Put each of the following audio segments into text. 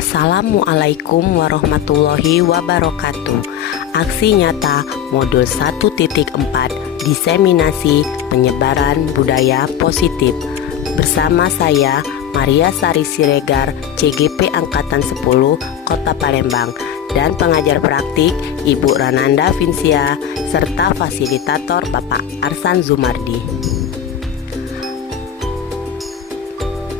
Assalamualaikum warahmatullahi wabarakatuh. Aksi nyata modul 1.4 Diseminasi Penyebaran Budaya Positif. Bersama saya Maria Sari Siregar, CGP Angkatan 10 Kota Palembang, dan pengajar praktik Ibu Rananda Vincia serta fasilitator Bapak Arsan Zumardi.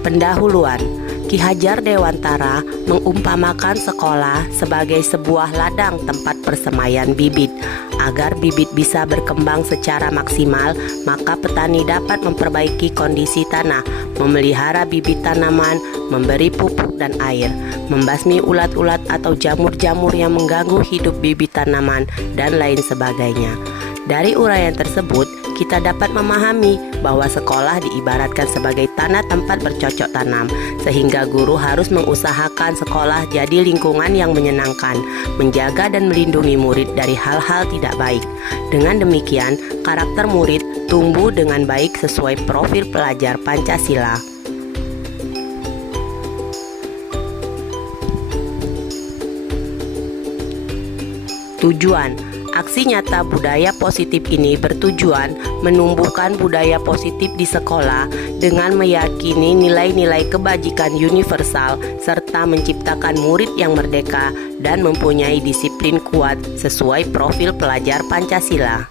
Pendahuluan. Ki Hajar Dewantara mengumpamakan sekolah sebagai sebuah ladang tempat persemaian bibit. Agar bibit bisa berkembang secara maksimal, maka petani dapat memperbaiki kondisi tanah, memelihara bibit tanaman, memberi pupuk dan air, membasmi ulat-ulat atau jamur-jamur yang mengganggu hidup bibit tanaman, dan lain sebagainya. Dari uraian tersebut, kita dapat memahami bahwa sekolah diibaratkan sebagai tanah tempat bercocok tanam, sehingga guru harus mengusahakan sekolah jadi lingkungan yang menyenangkan, menjaga dan melindungi murid dari hal-hal tidak baik. Dengan demikian, karakter murid tumbuh dengan baik sesuai profil pelajar Pancasila. Tujuan aksi nyata budaya positif ini bertujuan menumbuhkan budaya positif di sekolah dengan meyakini nilai-nilai kebajikan universal serta menciptakan murid yang merdeka dan mempunyai disiplin kuat sesuai profil pelajar Pancasila.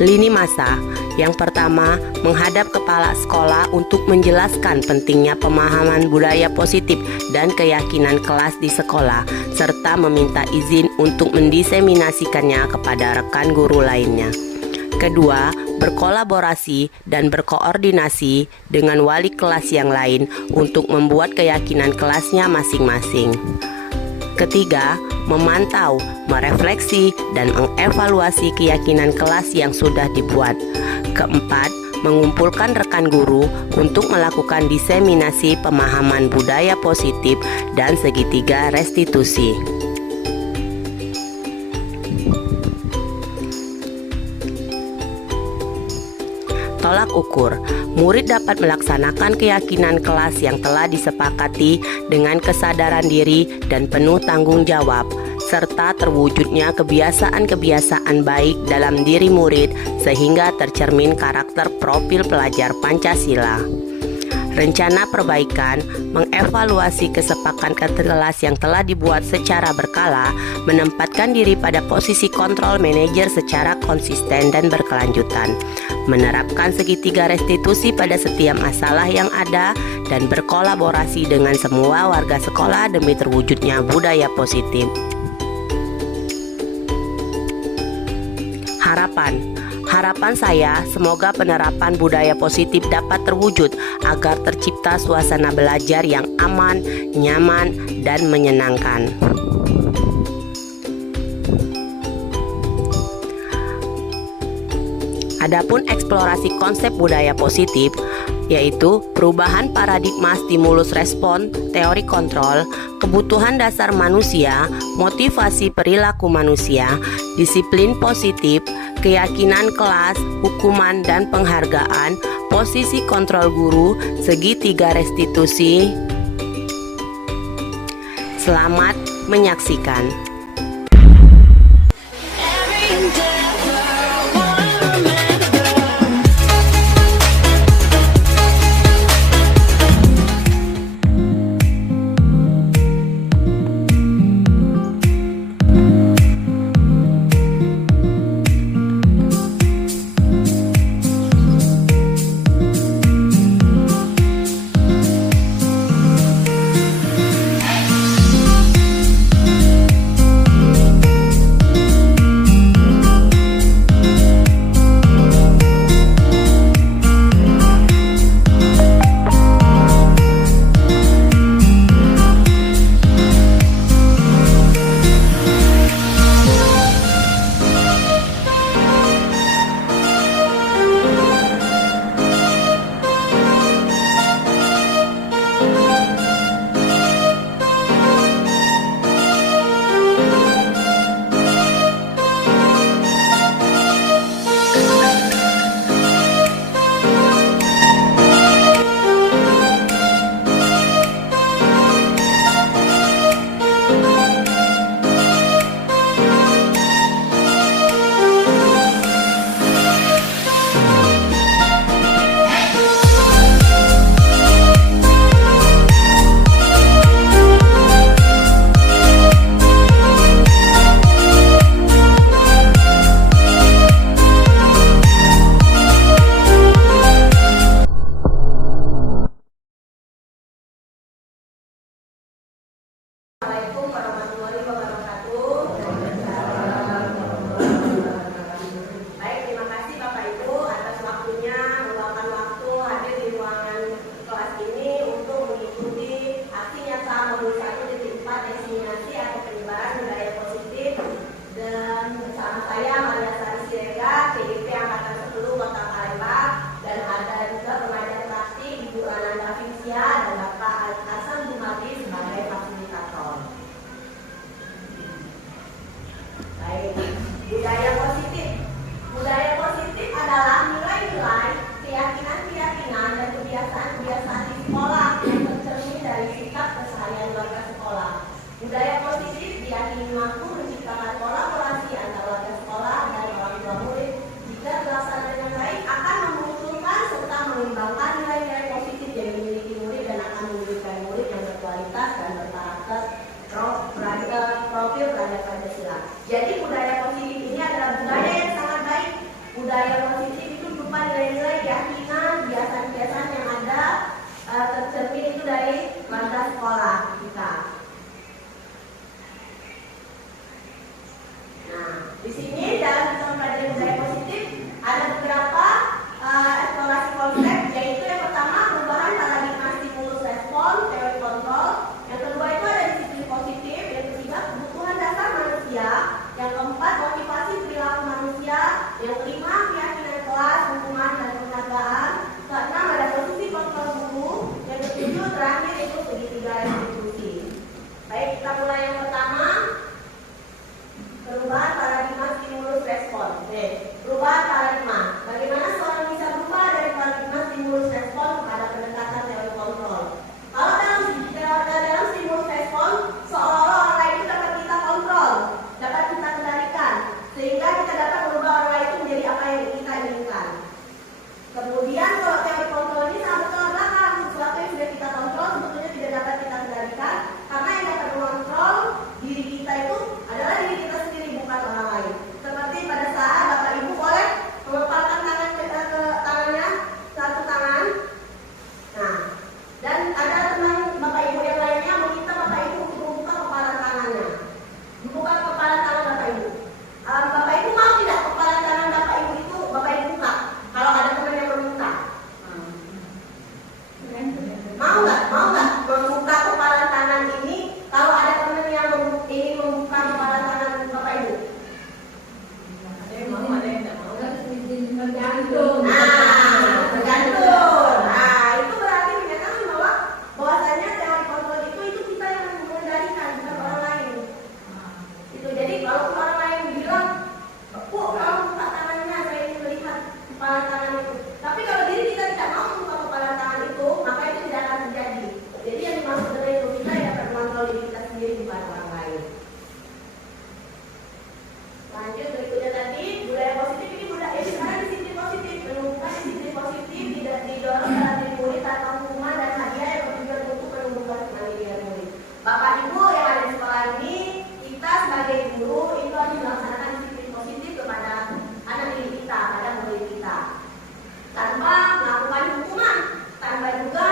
Lini masa. Yang pertama, menghadap kepala sekolah untuk menjelaskan pentingnya pemahaman budaya positif dan keyakinan kelas di sekolah, serta meminta izin untuk mendiseminasikannya kepada rekan guru lainnya. Kedua, berkolaborasi dan berkoordinasi dengan wali kelas yang lain untuk membuat keyakinan kelasnya masing-masing. Ketiga, memantau, merefleksi, dan mengevaluasi keyakinan kelas yang sudah dibuat. Keempat, mengumpulkan rekan guru untuk melakukan diseminasi pemahaman budaya positif dan segitiga restitusi. Tolak ukur. Murid dapat melaksanakan keyakinan kelas yang telah disepakati dengan kesadaran diri dan penuh tanggung jawab, serta terwujudnya kebiasaan-kebiasaan baik dalam diri murid sehingga tercermin karakter profil pelajar Pancasila. Rencana perbaikan, mengevaluasi kesepakatan kelas yang telah dibuat secara berkala, menempatkan diri pada posisi kontrol manajer secara konsisten dan berkelanjutan, menerapkan segitiga restitusi pada setiap masalah yang ada, dan berkolaborasi dengan semua warga sekolah demi terwujudnya budaya positif. Harapan saya semoga penerapan budaya positif dapat terwujud agar tercipta suasana belajar yang aman, nyaman, dan menyenangkan. Adapun eksplorasi konsep budaya positif, yaitu perubahan paradigma stimulus respon, teori kontrol, kebutuhan dasar manusia, motivasi perilaku manusia, disiplin positif, keyakinan kelas, hukuman dan penghargaan, posisi kontrol guru, segitiga restitusi. Selamat menyaksikan. kebiasaan di sekolah yang tercermin dari sikap keseharian warga sekolah. Budaya positif diyakini mampu menciptakan kolaborasi antara warga sekolah dan orang tua murid. Jika terlaksana dengan baik, akan memunculkan serta mengembangkan nilai-nilai positif yang dimiliki murid dan akan memberikan murid yang berkualitas dan berkarakter profil berada Pancasila. Jadi budaya positif ini adalah budaya yang sangat baik. Budaya positif itu berupa nilai-nilai, keyakinan, kebiasaan-kebiasaan yang ada tercermin itu dari warga sekolah kita. Nah, di sini dalam kita mempelajari budaya positif ada beberapa eksplorasi konsep, yaitu yang pertama perubahan paradigma stimulus respon, teori kontrol. Yang kedua itu ada disiplin positif. Yang ketiga kebutuhan dasar manusia. Yang keempat motivasi perilaku manusia. Yang kelima keyakinan kelas, hukuman dan penghargaan. Keenam ada posisi kontrol guru. Yang ketujuh terakhir itu segitiga restitusi. Baik, kita mulai yang pertama. Perubahan paradigma stimulus respon. Perubahan paradigma. Bagaimana seorang bisa berubah dari paradigma stimulus respon kepada pendekatan teori kontrol? Kalau dalam stimulus respon, seolah-olah orang lain itu dapat kita kontrol, dapat kita kendalikan, sehingga kita dapat merubah orang lain itu menjadi apa yang kita inginkan. Kemudian kalau teori kontrol ini sangat bertolak belakang, sesuatu yang sudah kita kontrol sebetulnya tidak dapat kita kendalikan, karena yang dapat mengontrol diri kita itu adalah diri kita sendiri, bukan orang lain. Seperti pada saat Bapak Ibu boleh mengepalkan tangan ke tangannya, satu tangan. Nah, dan ada teman Bapak Ibu yang lainnya meminta Bapak Ibu untuk membuka kepala tangannya. Membuka kepala tangan Bapak Ibu. Bapak Ibu mau tidak kepala tangan Bapak Ibu itu Bapak Ibu buka? Kalau ada teman yang meminta. Mau nggak? Mau nggak membuka kepala tangan ini? Kalau ada teman yang ingin membuka kepala tangan Bapak Ibu. Ada yang mau, ada yang tidak mau. Tergantung. Tergantung. Nah, itu berarti menyatakan bahwa bahwasanya teori kontrol itu kita yang mengendalikan, bukan orang lain. Itu jadi kalau orang lain bilang, "Bu, kamu buka tangannya, saya ingin melihat kepala tangan itu." Tapi kalau diri kita tidak mau membuka kepala tangan itu, maka itu tidak akan terjadi. Jadi yang dimaksud dengan itu kita yang dapat mengontrol diri kita sendiri, bukan orang lain. Lanjut berikutnya tadi budaya positif ini budaya sekarang disiplin positif, menumbuhkan disiplin positif tidak didorong dalam diri murid tanpa hukuman dan hadiah yang bertujuan untuk menumbuhkan kemandirian murid. Bapak Ibu yang ada di sekolah ini, kita sebagai guru itu harus melaksanakan disiplin positif kepada anak didik kita, pada murid kita, tanpa melakukan hukuman, tanpa juga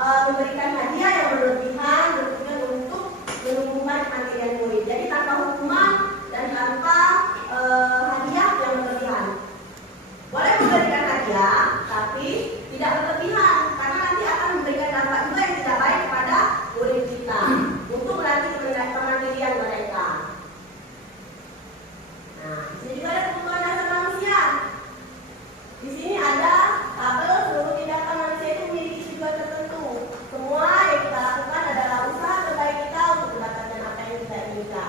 memberikan hadiah yang berlebihan bertujuan untuk menumbuhkan kemandirian murid. Jadi tanpa hukuman dan tanpa hadiah yang berlebihan. Boleh memberikan hadiah, tapi tidak berlebihan, karena nanti akan memberikan dampak juga yang tidak baik kepada murid kita untuk melatih kemandirian mereka. Nah, di sini juga ada kebutuhan dasar manusia. Di sini ada tabel seluruh tindakan manusia itu memiliki tujuan tertentu. Semua yang kita lakukan adalah usaha terbaik kita untuk mendapatkan apa yang kita inginkan.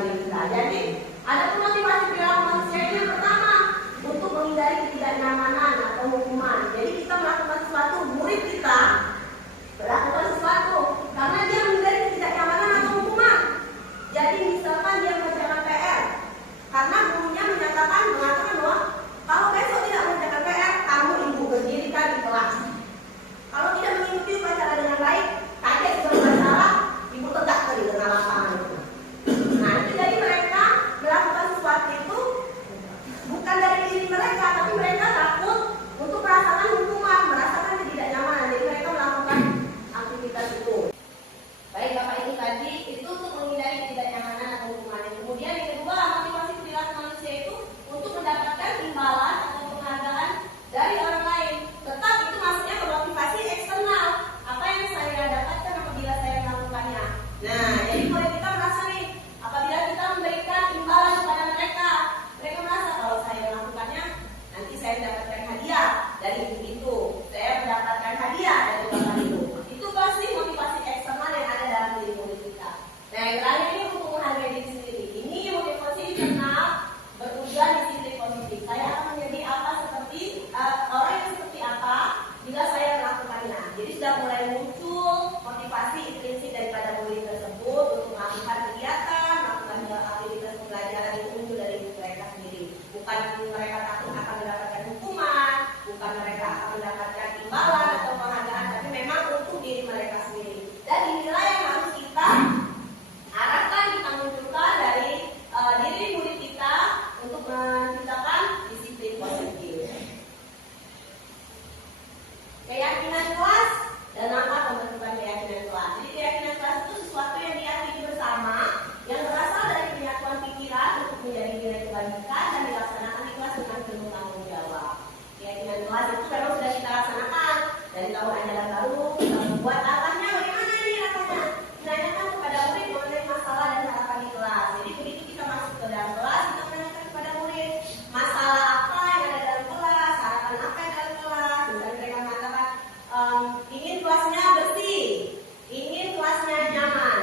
diri kita. Jadi ada motivasi perilaku manusia ini yang pertama untuk menghindari ketidaknyamanan atau hukuman. Jadi kita melakukan sesuatu, murid kita melakukan sesuatu karena dia menghindari ketidaknyamanan atau hukuman. Jadi misalkan dia mengerjakan PR, karena gurunya mengatakan bahwa kalau besok tidak mengerjakan PR, kamu ibu berdirikan di kelas. Kalau tidak mengikuti upacara dengan baik, kaget sebelum salah, ibu tegak dari tengah lapangan itu. Nah, itu jadi mereka melakukan sesuatu itu bukan dari diri mereka, tapi mereka takut untuk merasakan hukuman, merasakan ketidaknyamanan. Jadi mereka melakukan aktivitas itu. Baik, Bapak Ibu tadi itu untuk menghindari ketidaknyamanan atau hukuman. Kemudian yang kedua, motivasi perilaku manusia itu untuk mendapatkan imbalan atau penghargaan dari orang lain. Tetap itu maksudnya motivasi eksternal. Apa yang saya dapatkan apabila saya melakukannya. Nah, jadi kalau kita merasa nih, apabila kita memberikan imbalan kepada mereka, mereka merasa kalau saya melakukannya, nanti saya mendapatkan hadiah dari ibu itu. Saya mendapatkan hadiah dari bapak itu. Itu pasti motivasi eksternal yang ada dalam diri murid kita. Nah, yang terakhir ini untuk menghargai diri sendiri. Ini motivasi internal bertujuan disiplin positif. Saya akan menjadi apa seperti orang yang seperti apa bila saya melakukannya. Jadi sudah mulai muncul motivasi intrinsik daripada murid tersebut untuk melakukan kegiatan, melakukan aktivitas pembelajaran itu muncul dari mereka sendiri. Bukan mereka takut akan mendapatkan hukuman, bukan mereka akan mendapatkan imbalan atau penghargaan, tapi memang untuk diri mereka sendiri. Dan inilah yang harus kita arahkan, kita munculkan dari diri murid kita untuk menciptakan disiplin positif. Keyakinan kelas dan langkah pembentukan keyakinan kelas. Jadi keyakinan kelas itu sesuatu yang diyakini bersama, yang berasal dari penyatuan pikiran untuk menjadi nilai kebaikan dan dilaksanakan di kelas dengan penuh tanggung jawab. Keyakinan kelas itu memang sudah kita laksanakan dari tahun ajaran baru. Kita membuat rapatnya, bagaimana ini rapatnya? Menanyakan kepada murid mengenai masalah dan harapan di kelas. Jadi begitu kita masuk ke dalam kelas, kita menanyakan kepada murid masalah apa yang ada dalam kelas, harapan apa yang ada dalam kelas. Dan mereka mengatakan ingin kelasnya bersih, ingin kelasnya nyaman.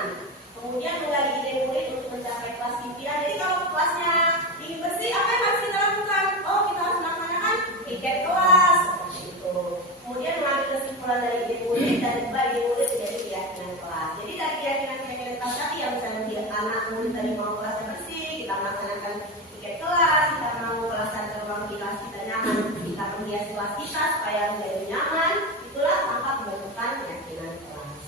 Kemudian mulai ide murid untuk mencapai kelas pimpinan. Jadi kalau kelasnya ingin bersih, apa yang harus kita lakukan? Oh, kita harus melaksanakan piket kelas. Gitu. Kemudian mengambil kesimpulan dari ide murid dan ubah ide murid menjadi keyakinan kelas. Jadi dari keyakinan kelas tadi yang misalnya dia anak murid tadi mau kelasnya bersih, kita melaksanakan piket kelas, kita mau kelasnya ruang kelas kita nyaman, kita menghias kelas kita supaya menjadi nyaman. Itulah langkah pembentukan keyakinan kelas.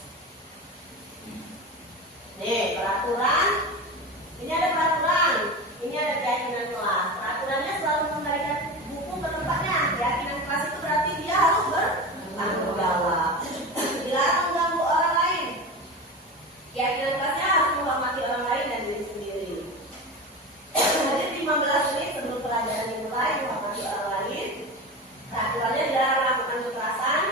Nih, peraturan. Ini ada peraturan. Ini ada keyakinan kelas. Peraturannya selalu mengembalikan buku ke tempatnya. Keyakinan kelas itu berarti dia harus bertanggung jawab. Dilarang mengganggu orang lain. Keyakinan kelasnya harus menghormati orang lain dan diri sendiri. Jadi 15 menit sebelum pelajaran dimulai menghormati orang lain. Peraturannya dilarang melakukan kekerasan,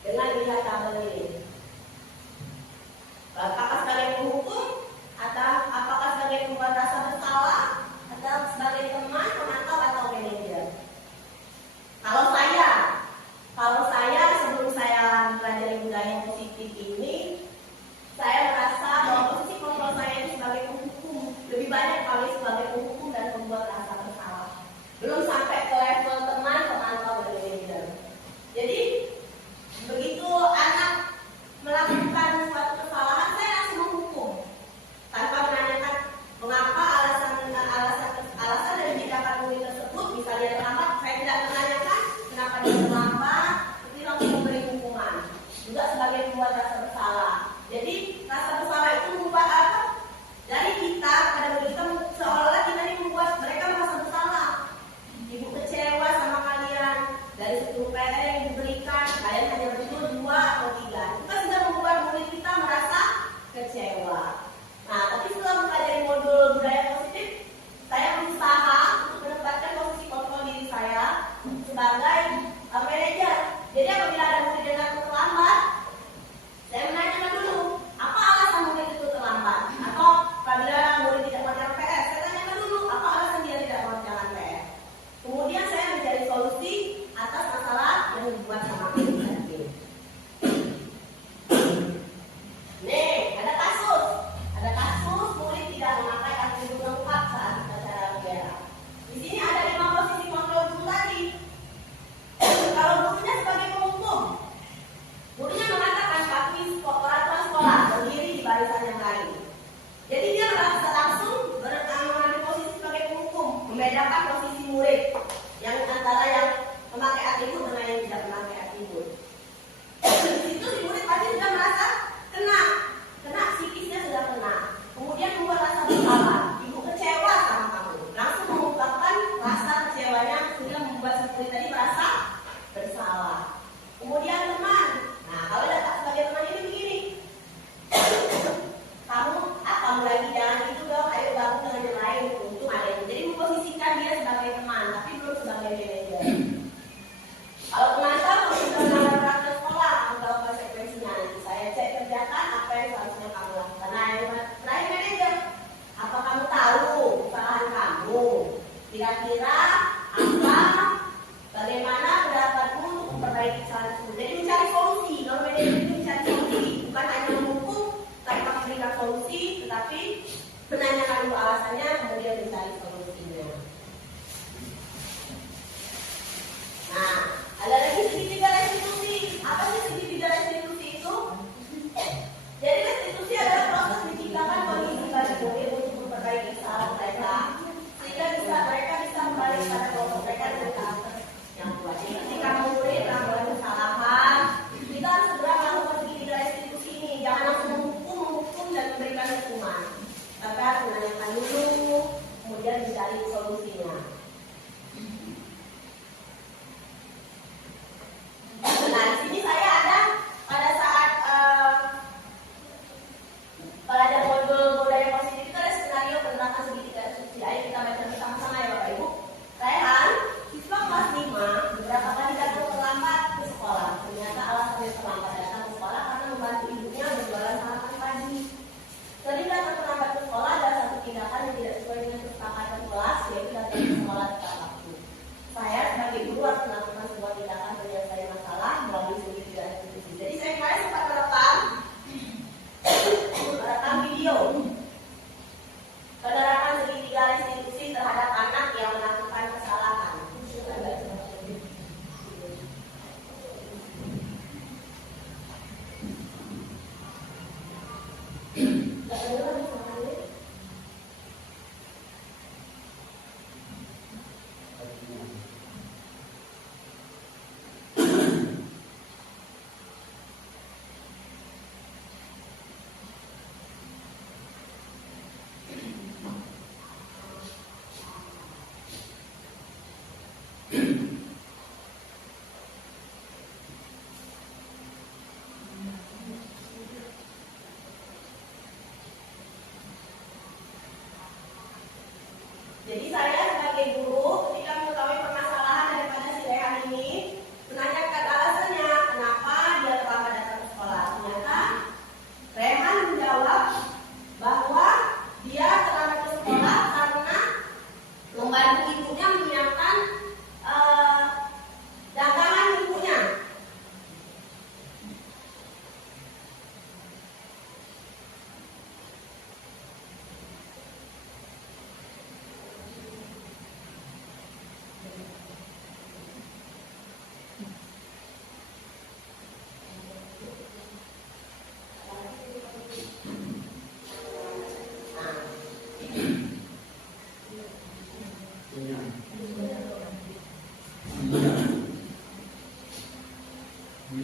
dengan lihat tabel ini. Apakah sebagai penghukum atau apakah sebagai pembuat rasa bersalah atau sebagai teman, pemantau atau manajer? Kalau saya sebelum saya belajar budaya positif ini, saya merasa bahwa posisi kontrol saya itu sebagai penghukum lebih banyak kali sebagai penghukum dan pembuat rasa bersalah. Belum sampai ke level teman, pemantau dan manajer. Jadi begitu anak melakukan suatu kesalahan, saya rasa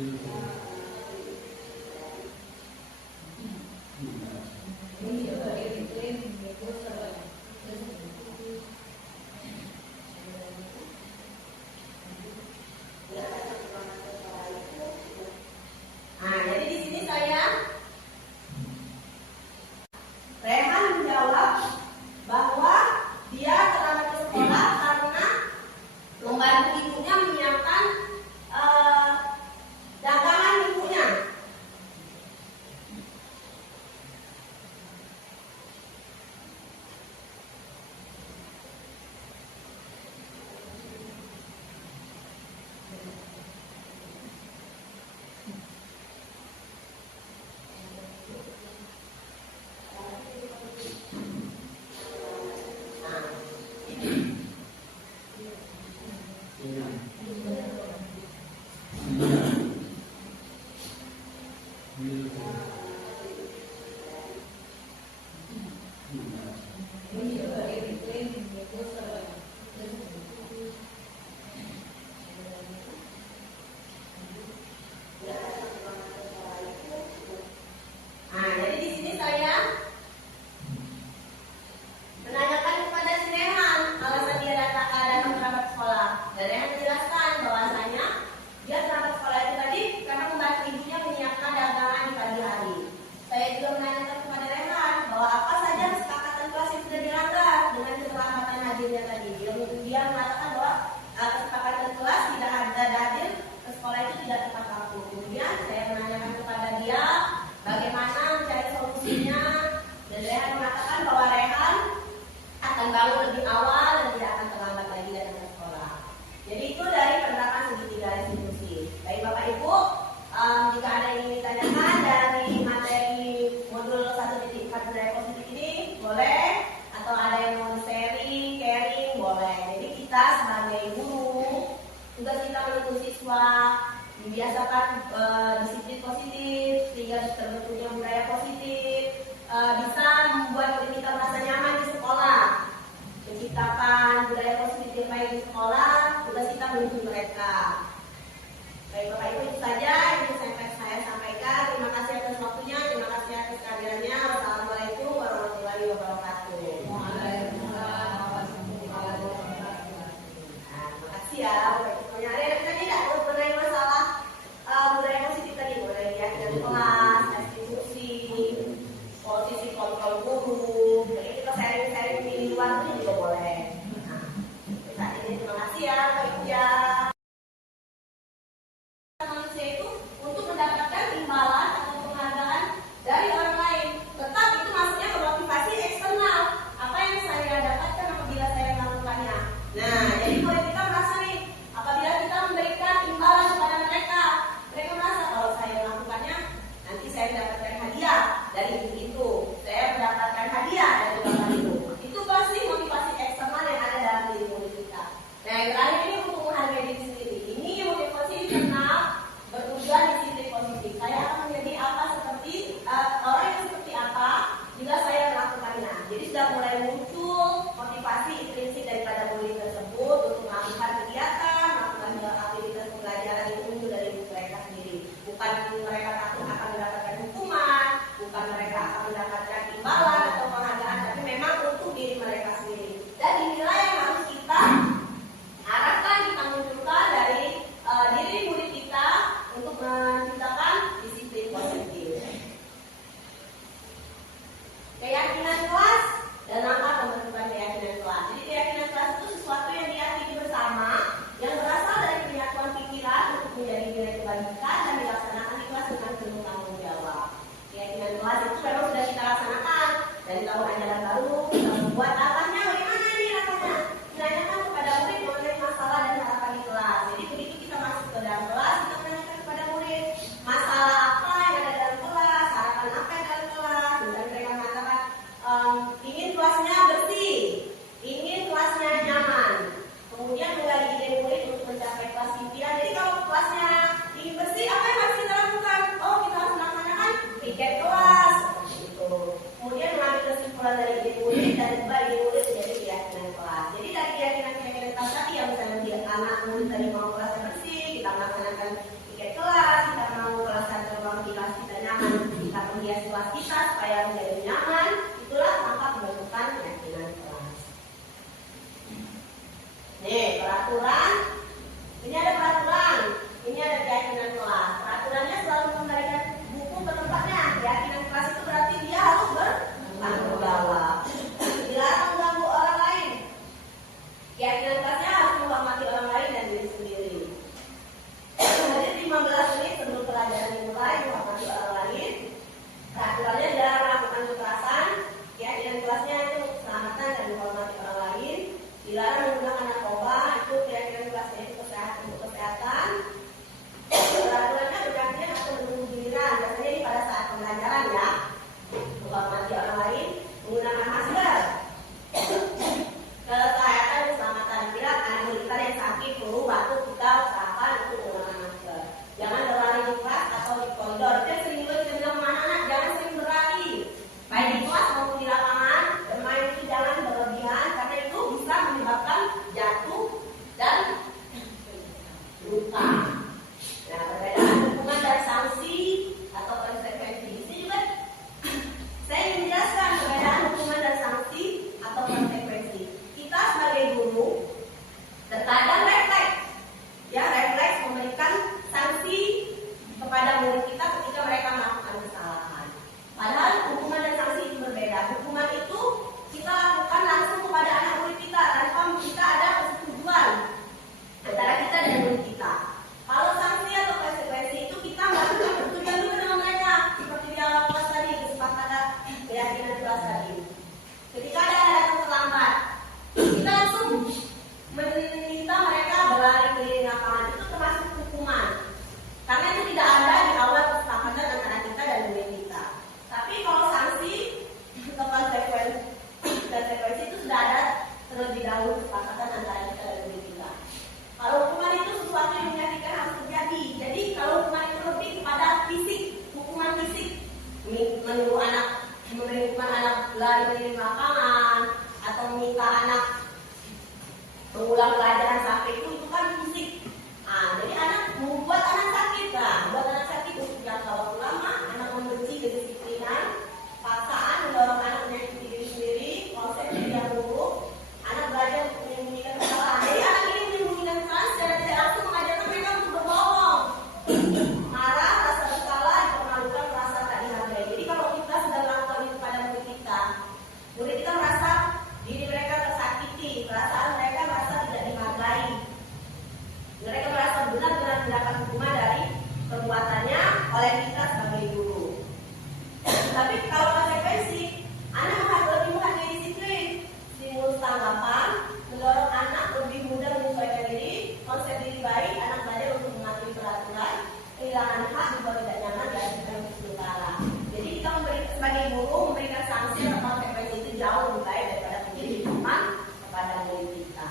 Nah, jadi di sini saya Rehan menjawab bahwa dia terlambat ke sekolah karena membantu ibunya menyiapkan dagangan ibunya. Nah, jadi di sini saya menanyakan kepada si Rehan alasan dia datang terlambat sekolah. Dan Rehan menjelaskan bahwasanya dia terlambat sekolah itu tadi karena membantu ibunya menyiapkan dagangan di pagi hari. Saya juga menanyakan kepada Rehan bahwa apa saja kesepakatan kelas yang sudah dilanggar dengan keterlambatan hadirnya tadi. Dia mengatakan bahwa kesepakatan kelas tidak ada hadir ke sekolah itu tidak tepat waktu. Kemudian saya menanyakan kepada dia bagaimana mencari solusinya, dan Rehan mengatakan bahwa Rehan akan bangun lebih awal dan tidak akan terlambat lagi datang ke sekolah. Jadi itu dari penerapan segitiga restitusi. Baik Bapak Ibu, jika ada yang ingin ditanyakan dari materi modul 1.4 budaya positif ini boleh, atau ada yang mau sharing, boleh. Jadi kita sebagai guru, tugas kita menuntut siswa membiasakan disiplin positif sehingga terbentuknya budaya positif, bisa membuat kita merasa nyaman di sekolah, menciptakan budaya positif yang baik di sekolah. Tugas kita menuntut mereka. Baik Bapak Ibu, itu saja yang saya sampaikan. Terima kasih atas waktunya, terima kasih atas kehadirannya. Wassalamualaikum warahmatullahi wabarakatuh. Waalaikumsalam warahmatullahi wabarakatuh. Terima kasih ya. Ada yang tadi tidak mengenai masalah budaya positif tadi, mulai kegiatan kelas, restitusi, posisi kontrol guru. Jadi kita sharing di luar itu juga boleh. Nah, ini terima kasih ya Bapak Ibu ya. Manusia itu untuk mendapatkan imbalan atau penghargaan dari orang lain. Tetap itu maksudnya motivasi eksternal. Apa yang saya dapatkan apabila saya melakukannya. Nah, jadi kalau kita merasa nih, apabila kita memberikan imbalan kepada mereka merasa kalau saya melakukannya nanti saya mendapatkan hadiah dari itu. Saya mendapatkan hadiah dari bapak itu. Itu pasti motivasi eksternal yang ada dalam diri kita. Nah, yang terakhir ini untuk menghargai diri sendiri. Ini motivasi internal bertujuan disiplin positif. Saya akan menjadi apa seperti orang yang seperti apa jika saya melakukannya. Jadi sudah mulai muncul motivasi intrinsik daripada murid tersebut untuk melakukan kegiatan, melakukan aktivitas pembelajaran itu muncul dari mereka sendiri. Bukan mereka takut akan mendapatkan hukuman, bukan mereka akan mendapatkan imbalan atau penghargaan, tapi memang untuk diri mereka sendiri. Dan inilah yang harus kita harapkan kita munculkan dari diri murid kita untuk menciptakan disiplin positif. Keyakinan kelas dan langkah pembentukan keyakinan kelas. Jadi keyakinan kelas itu sesuatu yang diyakini bersama, yang berasal dari penyatuan pikiran untuk menjadi nilai kebajikan dan dilaksanakan di kelas dengan murid kita ketika mereka melakukan kesalahan. Padahal hukuman dan sanksi itu berbeda. Hukuman itu kita lakukan langsung kepada anak murid kita tanpa kita ada persetujuan antara kita dan murid kita. Kalau sanksi atau konsekuensi itu kita melakukan persetujuan juga dengan mereka, seperti di awal kelas tadi, kesepakatan keyakinan kelas tadi. Ketika ada anak datang terlambat, kita langsung meminta mereka berlari keliling lapangan. Itu termasuk hukuman, karena itu tidak ada di awal kesepakatan antara kita dan murid kita. Tapi kalau sanksi atau konsekuensi itu sudah ada terlebih dahulu kesepakatan antara kita dan murid kita. Kalau hukuman itu sesuatu yang menyakitkan harus terjadi. Jadi kalau hukuman itu lebih kepada fisik, hukuman fisik, menyuruh anak, memberi hukuman anak lari keliling lapangan, atau meminta anak mengulang pelajaran sampai itu kan fisik. Jadi anak membuat anak sakit, membuat anak sakit untuk jangka waktu lama, anak membenci kedisiplinan, paksaan mendorong anak menyakiti diri sendiri, konsep yang buruk, anak belajar untuk menyembunyikan kesalahan. Jadi anak ini menyembunyikan kesalahan secara tidak langsung mengajarkan mereka untuk berbohong, marah, rasa bersalah, dipermalukan, merasa tak dihargai. Jadi kalau kita sudah melakukan itu pada murid kita merasa diri mereka tersakiti, perasaan mereka merasa tidak dihargai. Mereka merasa benar-benar mendapat hukuman dari perbuatannya oleh kita sebagai guru. Tapi kalau konsekuensi, anak lebih menghargai disiplin, stimulus tanggapan, mendorong anak lebih mudah menyesuaikan diri, konsep diri baik, anak belajar untuk mematuhi peraturan, kehilangan hak juga tidak nyaman diajarkan untuk sementara. Jadi kita sebagai guru memberikan sanksi atau konsekuensi itu jauh lebih baik daripada menjadi hukuman kepada murid kita.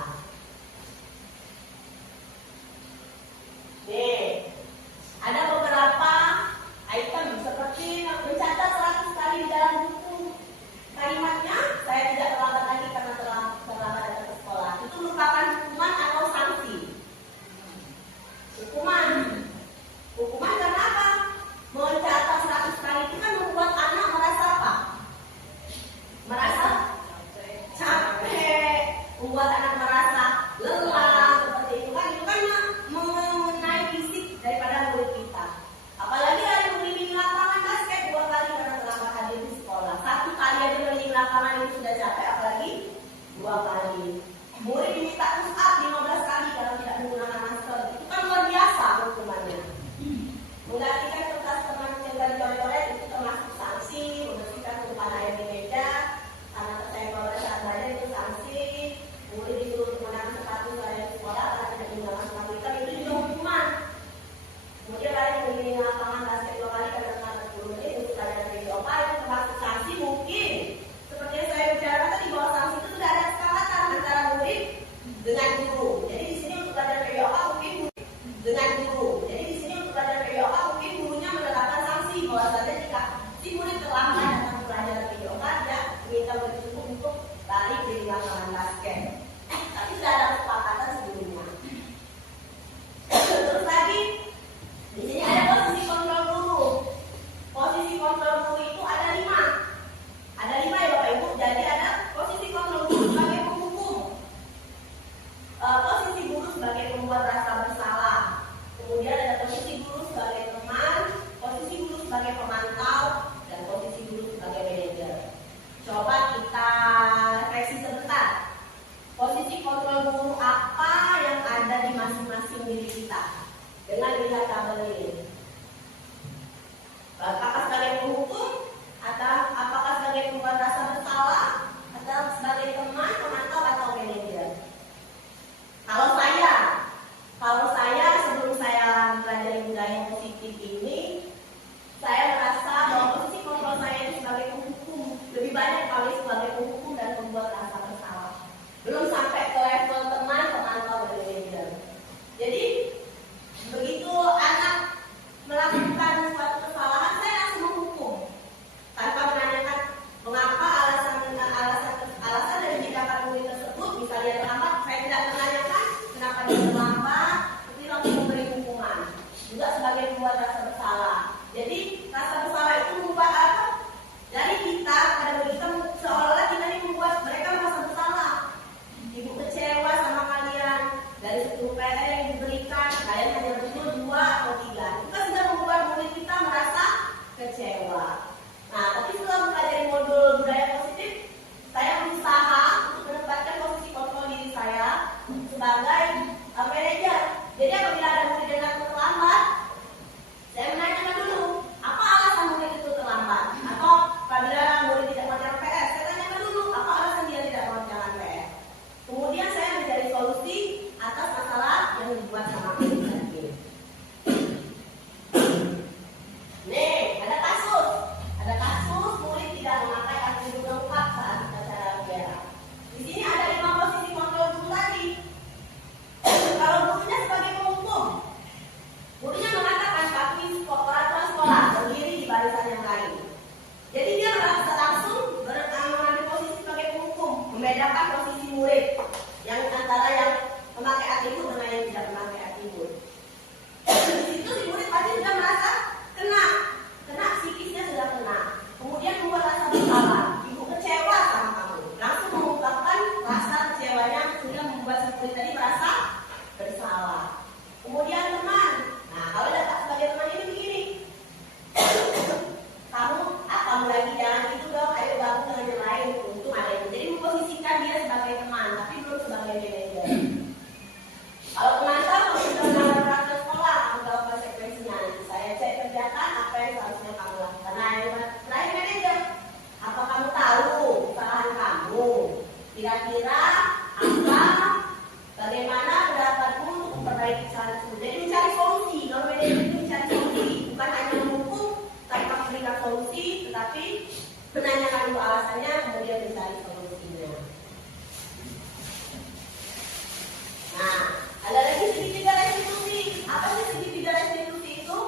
Nih, ada beberapa item seperti mencatat 100 kali di dalam buku. Kalimatnya, saya tidak terlambat lagi karena terlambat datang ke sekolah. Itu merupakan hukuman atau sanksi? Hukuman. Hukuman karena apa? Mencatat 100 kali itu kan membuat anak merasa apa? Merasa capek, membuat anak merasa lelah, seperti itu kan. Itu kan mengenai fisik daripada murid kita. Apalagi ada keliling lapangan basket 2 kali karena terlambat hadir di sekolah. 1 kali aja keliling lapangan itu sudah capek, apalagi 2 kali. Murid diminta push up 15 kali kalau tidak menggunakan masker. Itu kan luar biasa hukumannya. Menggantikan kertas teman yang dari coret-coret itu termasuk sanksi. Membersihkan tumpahan air di meja karena tersenggol saat belajar itu sanksi. Murid disuruh menggunakan sepatu sehari di sekolah karena tidak menggunakan sepatu hitam, itu juga hukuman. Kemudian lari keliling lapangan basket 2 kali karena terlambat 10 menit untuk pelajaran video apa, itu termasuk sanksi. Mungkin seperti yang saya bicarakan tadi, bahwa sanksi itu sudah ada kesepakatan antara murid dengan guru. Jadi di sini untuk pelajaran video apa mungkin dengan guru. Jadi di sini untuk pelajaran video apa mungkin gurunya menerapkan sanksi bahwasanya jika si murid terlambat datang pelajaran video apa, dia minta murid itu untuk lari keliling lapangan basket. Tapi sudah ada kesepakatan sebelumnya. Terus lagi di sini ada posisi kontrol guru. Posisi kontrol guru itu ada 5. Ada 5 ya Bapak Ibu. Jadi ada posisi kontrol guru sebagai penghukum, posisi guru sebagai pembuat rasa bersalah. Kemudian ada posisi guru sebagai teman, posisi guru sebagai pemantau, dan posisi guru sebagai manajer. Coba kita refleksi sebentar. Posisi kontrol guru apa yang ada di masing-masing diri kita dengan lihat tabel ini? Apakah sebagai penghukum, atau apakah sebagai pembuat rasa bersalah, atau sebagai teman, pemantau, atau manajer? Kalau saya sebelum saya belajar budaya positif ini, saya merasa bahwa posisi kontrol saya itu sebagai penghukum, lebih banyak kali sebagai penghukum dan pembuat rasa bersalah. Belum sampai ke level teman, pemantau, dan manajer. Jadi begitu anak melakukan suatu kesalahan, saya langsung menghukum tanpa menanyakan mengapa alasan dari tindakan murid tersebut. Misalnya terlambat, saya tidak menanyakan kenapa dia terlambat, tapi langsung memberi hukuman. Juga sebagai pembuat rasa bersalah. Jadi rasa bersalah itu membuat apa? Dari kita pada kita seolah-olah kita ini membuat mereka merasa bersalah. Ibu kecewa sama kalian, dari 10 PR yang diberikan kalian hanya betul 2 atau 3. Kita sudah membuat murid kita kerjakan apa yang seharusnya kamu lakukan. Nah, yang terakhir manajer, apa kamu tahu kesalahan kamu? Kira-kira apa? Bagaimana pendapatmu untuk memperbaiki kesalahan tersebut? Jadi mencari solusi. Kalau manajer itu mencari solusi, bukan hanya menghukum tanpa memberikan solusi, tetapi menanyakan dulu alasannya, kemudian mencari solusinya. Nah, ada lagi segitiga restitusi. Apa sih segitiga restitusi itu?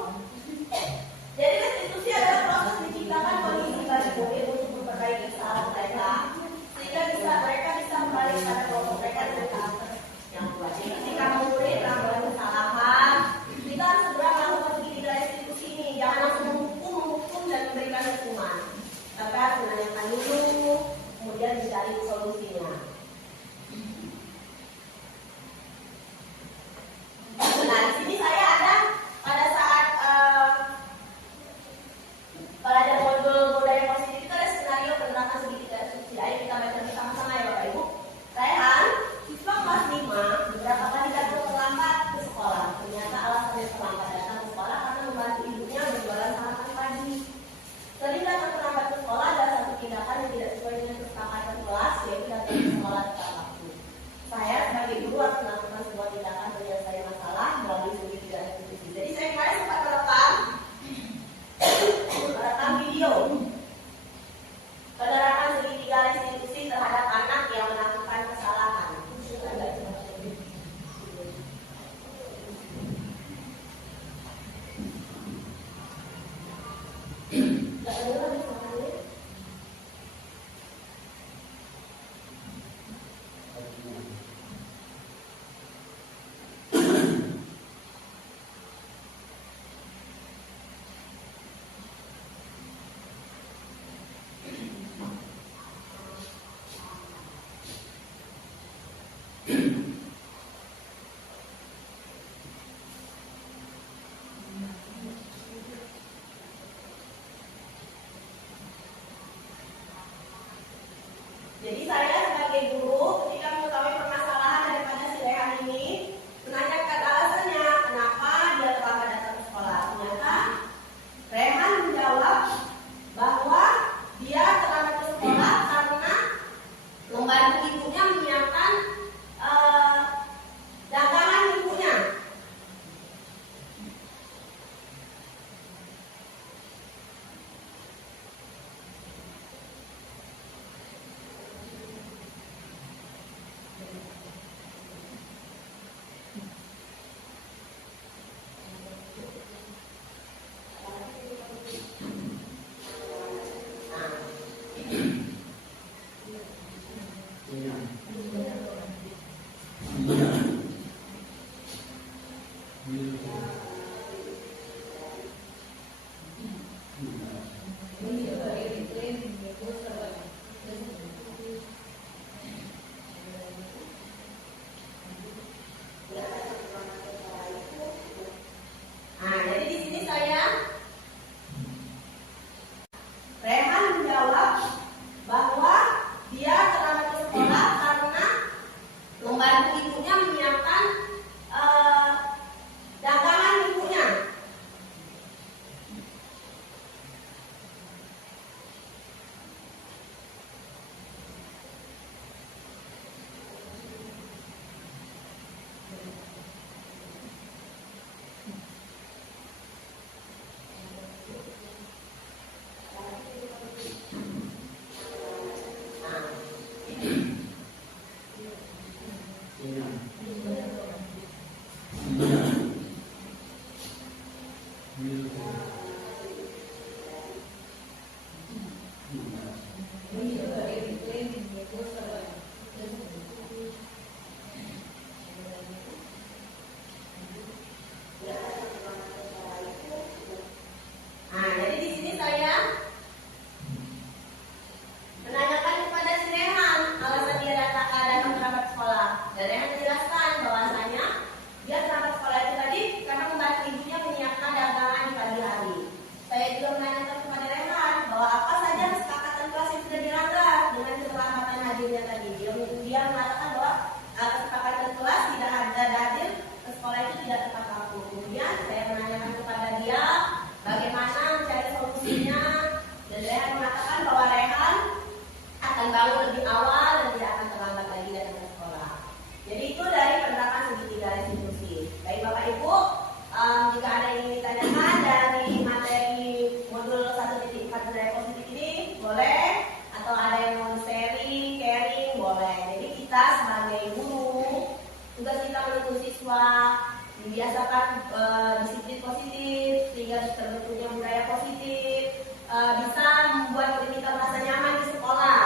bisa membuat diri kita merasa nyaman di sekolah,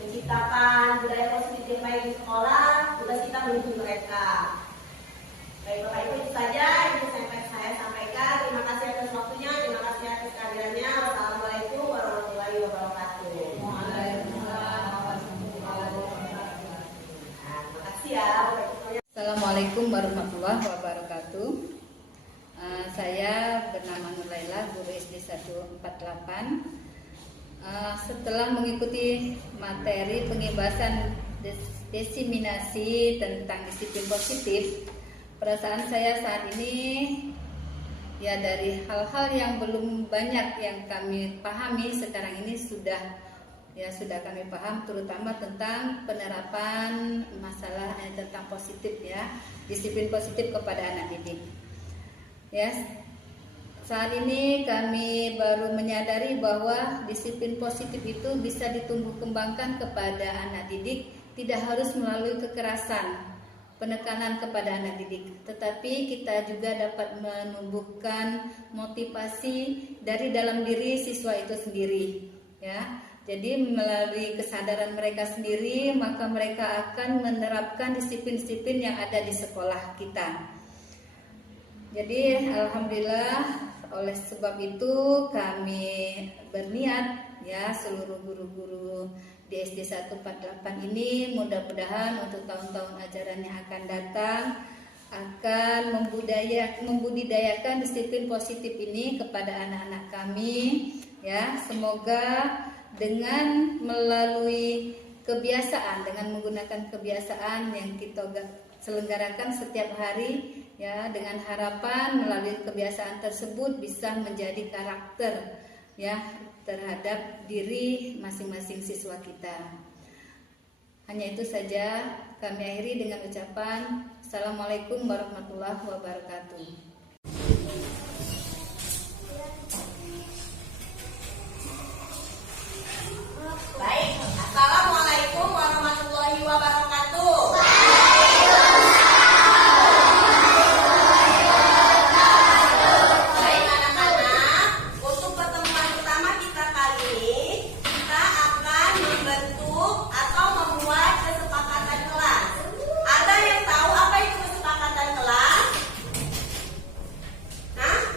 menciptakan budaya positif yang baik di sekolah, tugas kita mendukung mereka. Baik Bapak Ibu, itu saja yang saya sampaikan. Terima kasih atas waktunya, terima kasih atas kehadirannya. Wassalamualaikum warahmatullahi wabarakatuh. Terima kasih ya. Assalamualaikum warahmatullahi wabarakatuh. Saya bernama Nurlaila, guru SD 148. Setelah mengikuti materi pengibasan diseminasi tentang disiplin positif, perasaan saya saat ini ya dari hal-hal yang belum banyak yang kami pahami sekarang ini sudah kami paham, terutama tentang penerapan masalah tentang positif ya, disiplin positif kepada anak didik. Ya, saat ini kami baru menyadari bahwa disiplin positif itu bisa ditumbuh kembangkan kepada anak didik, tidak harus melalui kekerasan, penekanan kepada anak didik, tetapi kita juga dapat menumbuhkan motivasi dari dalam diri siswa itu sendiri ya. Jadi melalui kesadaran mereka sendiri, maka mereka akan menerapkan disiplin-disiplin yang ada di sekolah kita. Jadi alhamdulillah, oleh sebab itu kami berniat ya, seluruh guru-guru di SD 148 ini mudah-mudahan untuk tahun-tahun ajaran yang akan datang akan membudidayakan disiplin positif ini kepada anak-anak kami ya. Semoga dengan melalui kebiasaan, dengan menggunakan kebiasaan yang kita selenggarakan setiap hari ya, dengan harapan melalui kebiasaan tersebut bisa menjadi karakter ya terhadap diri masing-masing siswa kita. Hanya itu saja, kami akhiri dengan ucapan Assalamualaikum warahmatullahi wabarakatuh. Baik, Assalamualaikum warahmatullahi wabarakatuh. Baik anak-anak, untuk pertemuan pertama kita kali ini, kita akan membentuk atau membuat kesepakatan kelas. Ada yang tahu apa itu kesepakatan kelas? Hah?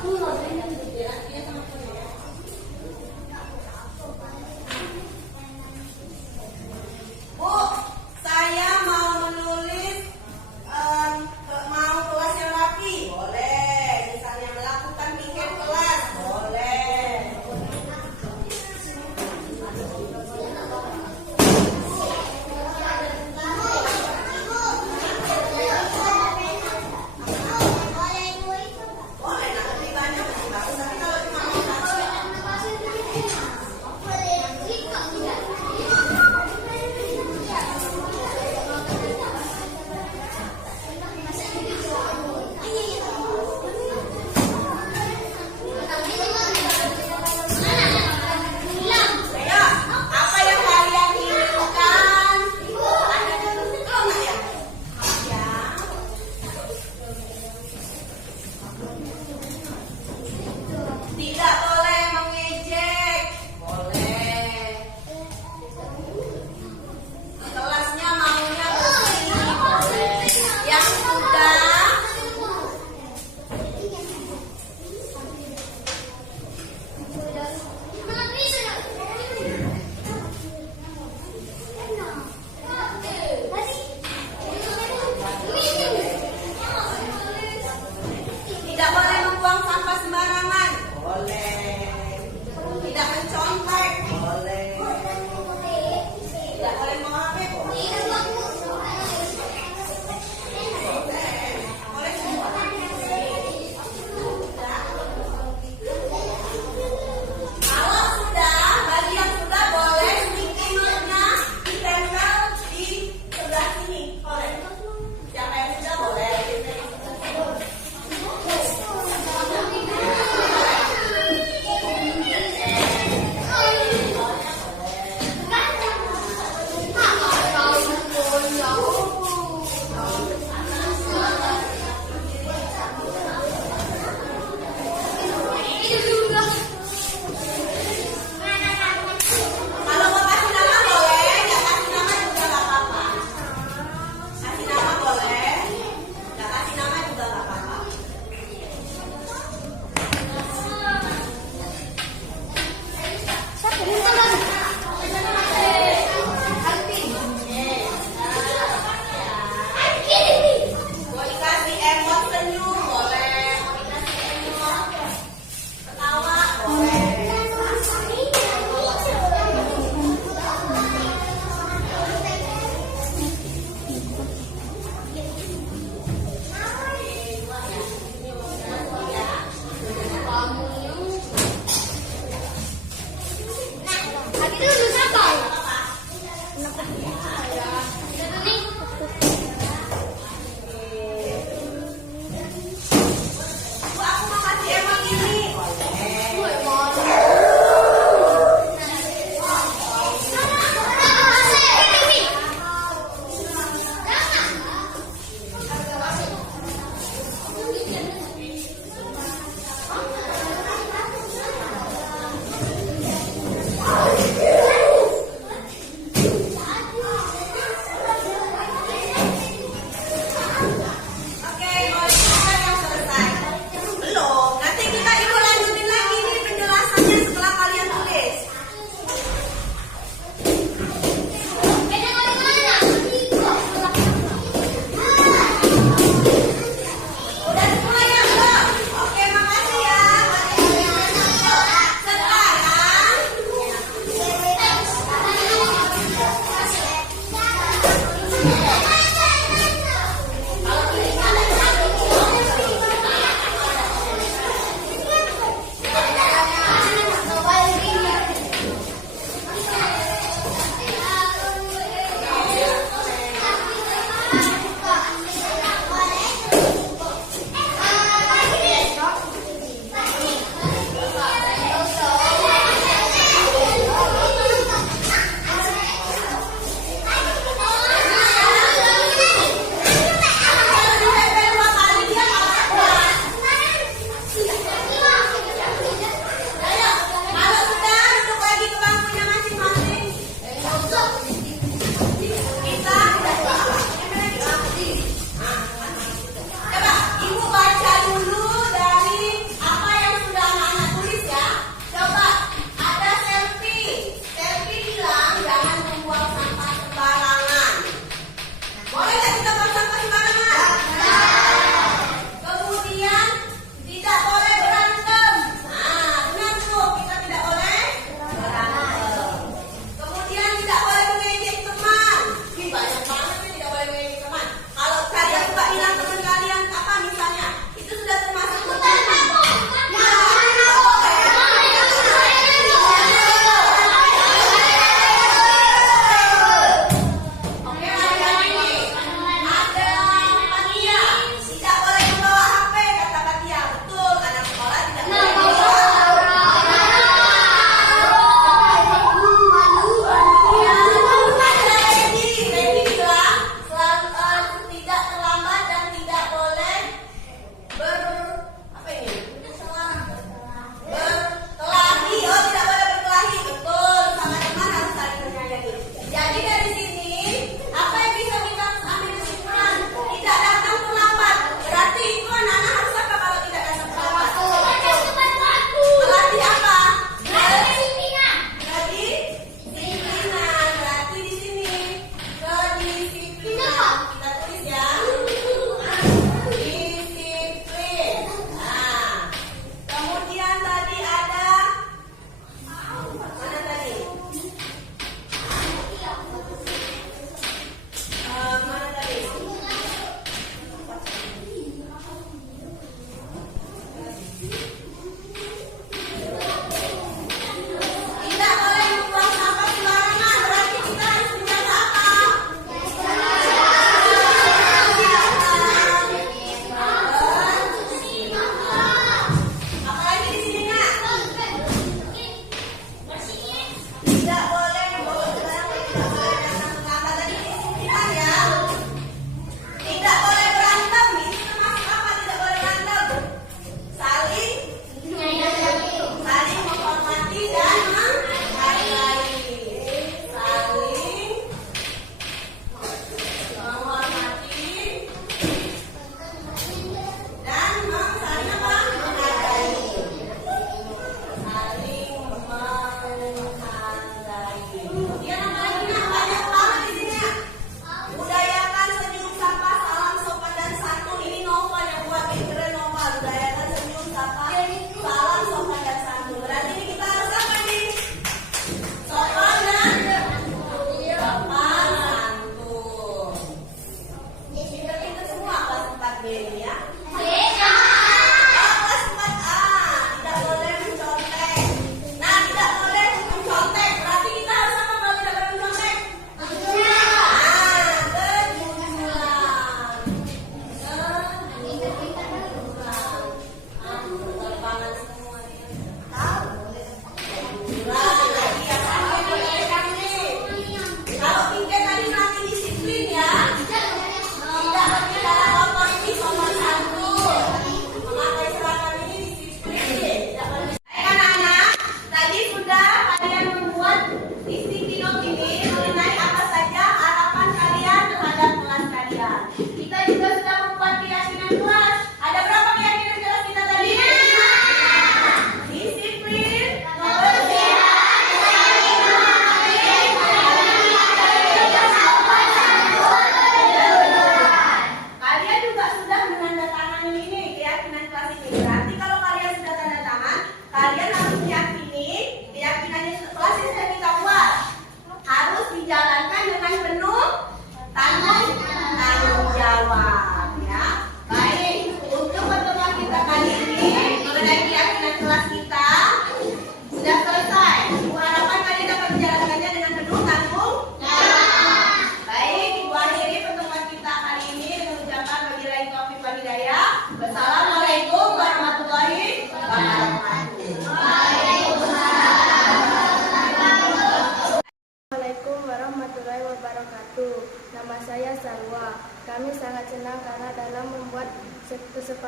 Bu, saya mau menulis mau kelas yang rapi, boleh. Misalnya melakukan piket kelas, boleh. Boleh, nah lebih banyak.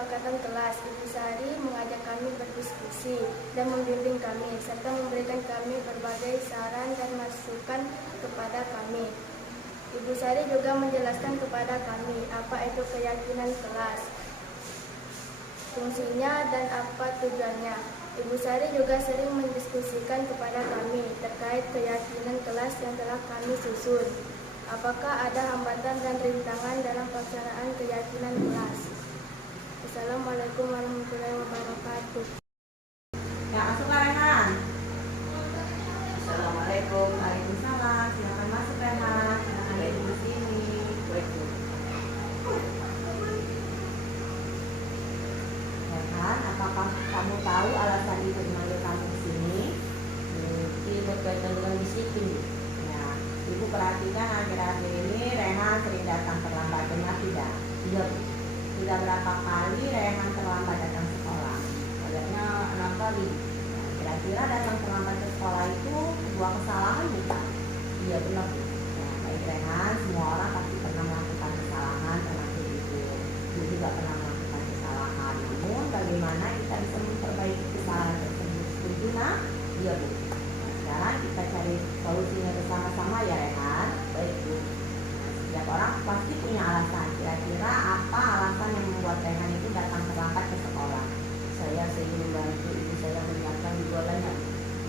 kesepakatan kelas, Ibu Sari mengajak kami berdiskusi dan membimbing kami, serta memberikan kami berbagai saran dan masukan kepada kami. Ibu Sari juga menjelaskan kepada kami apa itu keyakinan kelas, fungsinya dan apa tujuannya. Ibu Sari juga sering mendiskusikan kepada kami terkait keyakinan kelas yang telah kami susun. Apakah ada hambatan dan rintangan dalam pelaksanaan keyakinan kelas? Assalamualaikum warahmatullahi wabarakatuh. Yang masuk Rehan. Assalamualaikum. Waalaikumsalam. Silakan masuk Rehan. Silakan duduk di sini. Rehan, apakah kamu tahu alasan ibu memanggil kamu ke sini? Ini berkaitan dengan disiplin. Ya, ibu perhatikan akhir-akhir ini Rehan sering datang terlambat, benar tidak? Iya, Bu. Sudah berapa kali Rehan terlambat datang sekolah? Kayaknya 6 kali. Nah, kira-kira datang terlambat ke sekolah itu sebuah kesalahan bukan? Iya, benar, Bu. Nah, baik Rehan, semua orang pasti pernah melakukan kesalahan termasuk ibu. Ibu juga pernah melakukan kesalahan. Namun bagaimana kita bisa memperbaiki kesalahan tersebut? Setuju nak? Iya, Bu. Nah, sekarang kita cari solusinya bersama-sama ya Rehan. Baik, Bu. Setiap orang pasti punya alasan. Kira-kira apa alasan yang membuat Rehan itu datang terlambat ke sekolah? Saya ingin membantu ibu saya menyiapkan jualannya.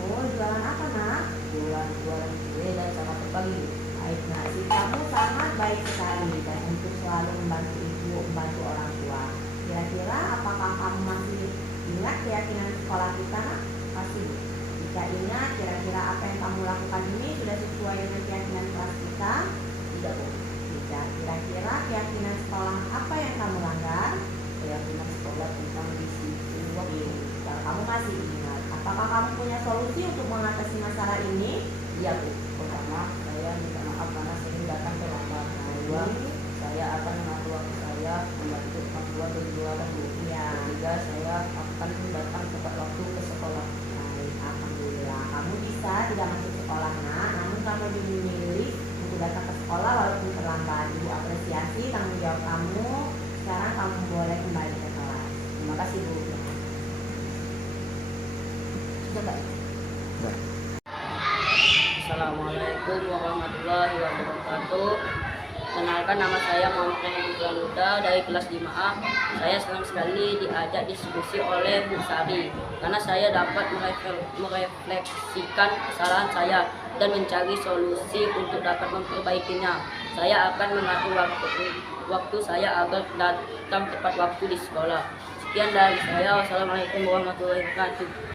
Oh, jualan apa nak? Jualan kue dan coklat pagi. Baik, nah kamu sangat baik sekali dan untuk selalu membantu ibu, membantu orang tua. Kira-kira apakah kamu masih ingat keyakinan sekolah kita nak? Masih. Jika ingat, kira-kira apa yang kamu lakukan ini sudah sesuai dengan keyakinan kelas kita? Tidak, Bu. Tidak. Kira-kira keyakinan sekolah apa yang kamu langgar? Keyakinan sekolah tentang disiplin waktu. Kalau kamu masih ingat, apakah kamu punya solusi untuk mengatasi masalah ini? Iya, Bu. Pertama, saya minta maaf karena sering datang terlambat. Kedua, saya akan mengatur waktu saya membantu orang tua berjualan, Bu. Ya. Ketiga, saya akan datang tepat waktu ke sekolah. Baik, alhamdulillah. Kamu bisa tidak masuk sekolah nak, namun kamu dimilih untuk datang ke sekolah walaupun terlambat. Ibu apresiasi tanggung jawab kamu. Sekarang kamu boleh kembali ke kelas. Terima kasih, Bu. Sudah, Pak. Assalamualaikum warahmatullahi wabarakatuh. Kenalkan, nama saya Muhammad Huda dari kelas 5A. Saya senang sekali diajak diskusi oleh Bu Sari karena saya dapat merefleksikan kesalahan saya dan mencari solusi untuk dapat memperbaikinya. Saya akan mengatur waktu saya agar datang tepat waktu di sekolah. Sekian dari saya. Wassalamualaikum warahmatullahi wabarakatuh.